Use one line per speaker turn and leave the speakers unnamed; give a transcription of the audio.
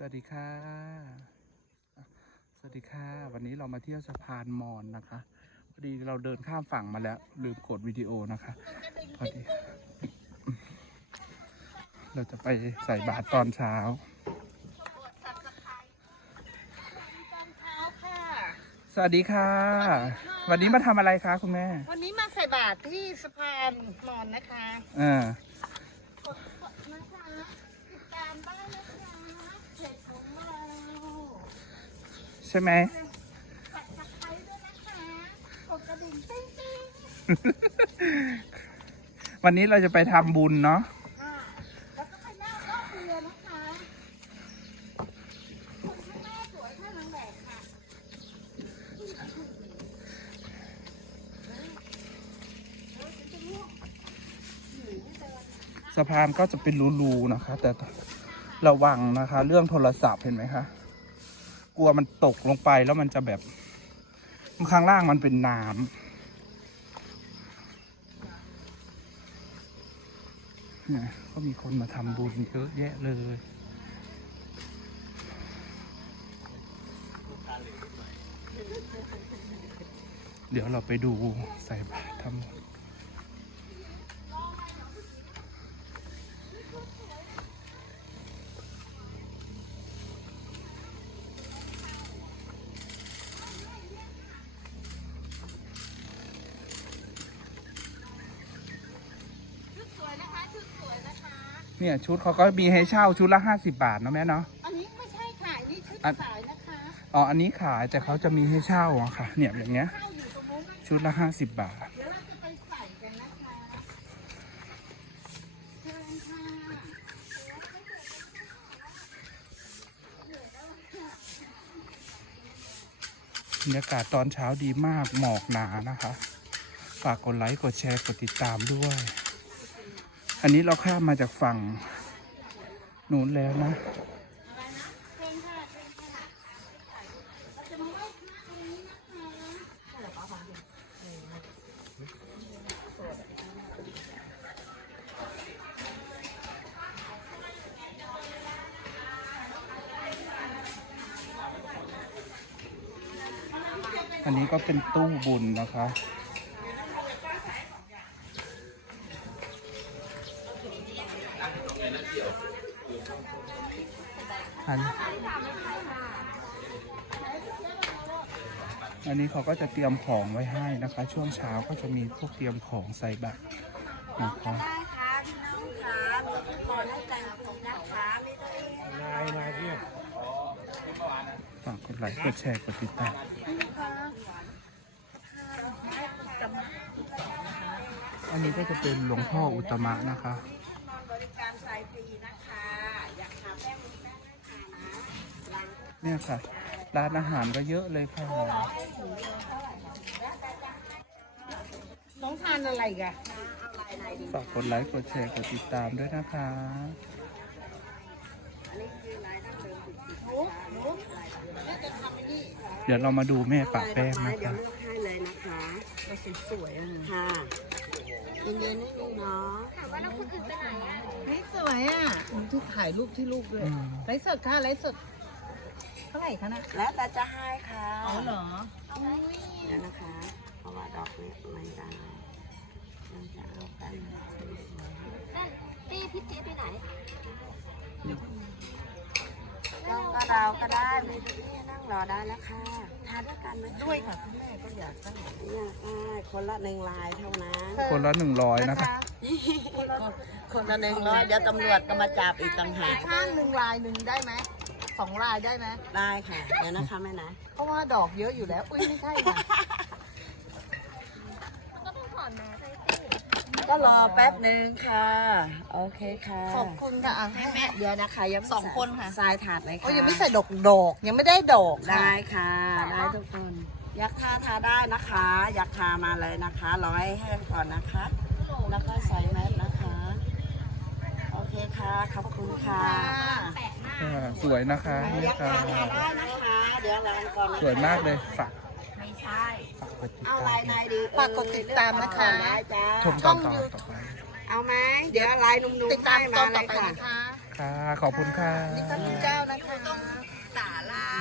วัสดีค่ะสวัสดีค่ะวันนี้เรามาเที่ยวสะพานมอญนะคะพอดีเราเดินข้ามฝั่งมาแล้วลืมกดวิดีโอนะคะพอดีเราจะไปใส่บาตรตอนเช้าสวัสดีค่ะวันนี้มาทำอะไรคะคุณแม่
วันนี้มาใส่บาตรที่สะพานมอญนะคะกดนะคะติดตามได้นะคะเพจของเรา
ใช่ไหม
ปักตะไคร้ด้วยนะคะกดกระดิ่งติ๊งติ๊ง
วันนี้เราจะไปทำบุญเนาะ
แล้วก็ไปหน้ารอบเรือนะคะคนข้างหน้าสวยข้างหลังแหลกค่ะ
สะพานก็จะเป็นรูๆนะคะแต่ระวังนะคะเรื่องโทรศัพท์เห็นไหมคะกลัวมันตกลงไปแล้วมันจะแบบข้างล่างมันเป็นน้ำเนี่ยก็มีคนมาทำบุญเยอะแยะเลยเดี๋ยวเราไปดูใส่บาตรทำบุญเนี่ยชุดเขาก็มีให้เช่าชุดละ50 บาทนะแม่เนาะ
อันนี้ไม่ใช่ค่ะอันนี้ชุดขายนะคะ
อ๋ออันนี้ขายแต่เขาจะมีให้เช่าอะค่ะเนี่ยอย่างเงี้ยชุดละ50 บาท
เดี๋ยวเราจะไปใส่กันนะคะเชิญค่ะ
บรรยากาศตอนเช้าดีมากหมอกหนานะคะฝากกดไลค์กดแชร์กดติดตามด้วยอันนี้เราข้ามมาจากฝั่งนู้นแล้วนะอันนี้ก็เป็นตู้บุญนะคะอันนี้เขาก็จะเตรียมของไว้ให้นะคะช่วงเช้าก็จะมีพวกเตรียมของใส่บาตรนะคะ
ได้ค่ะพี่น้องค่ะมีก่อนได้แต่งผมนะคะไม่ได้
มาเที่ยวฝากกดไลค์กดแชร์กดติดตามอันนี้ก็จะเป็นหลวงพ่ออุตตมะนะคะ
บริการสายฟรีนะคะอยากหาแป้งมีแป้งให้ทานนะ
เนี่ยค่ะร้านอาหารก็เยอะเลยค่ะ
น้องทานอะไรกัน
ฝากกดไลค์กดแชร์กดติดตามด้วยนะคะเดี๋ยวเรามาดูแม่ปะแป้งนะคะ
เดี๋ยวเลือกให้เลยนะคะเราสวยๆค่ะเย็นๆนิดนึงเนาะถามว่าเราคนอื่นไปไหนอ่ะนี่สวยอ่ะที่ถ่ายรูปที่ลูกด้วยไลฟ์สดค่ะไลฟ์สดเท่าไหร่คะนะแล้วแต่จะให้ค่ะอ๋อเหรอเดี๋ยวนะคะเพราะว่าดอกนี้ไม่ได้เราจะเอากัน
พี่เจ๊ไปไหน
ก็เราก็ได้มีที่นั่งรอได้แล้วค่ะทานด้วยกันไหมด้วยค่ะคุณแม่ก็อยากได้คนละ1 ลายเท่านั้น
คนละ100นะคะ
คนละ100เดี๋ยวตำรวจก็มาจับอีกต่างหากข้าง1 ลายได้ไหม2 ลายได้ไหมได้ค่ะเดี๋ยวนะคะแม่นะเพราะว่าดอกเยอะอยู่แล้วอุ้ยไม่ใช่ค่ะ
ก็ต้องถอนแมส
ก็รอแป๊บหนึ่งค่ะโอเคค่ะขอบคุณค่ะแม่เดี๋ยวนะคะยัง
2 คนค่ะ
ทรายถาดเลยค่ะยังไม่ใส่ดอกยังไม่ได้ดอกได้ค่ะได้ทุกคนอยากทาได้นะคะอยากทามาเลยนะคะรอให้แห้งก่อนนะคะแล้วก็ใส่แมสนะคะโอเคค่ะขอบคุณค่ะ
สวยนะคะ
อยากทาได้นะคะเดี๋ยวรอก่อน
สวยมากเลยฝาก
ไม่ใช่
เอาลายไหนดีฝากกดติดตามนะคะ
ชมตอนต่อไป
เอาไหมเดี๋ยวลายนุ่มๆ
ติดตามตอนต่อไป
ค่ะ
นะคะ
ค่ะ ขอบคุณค่ะ
นี่พระคุณเจ้านะคะ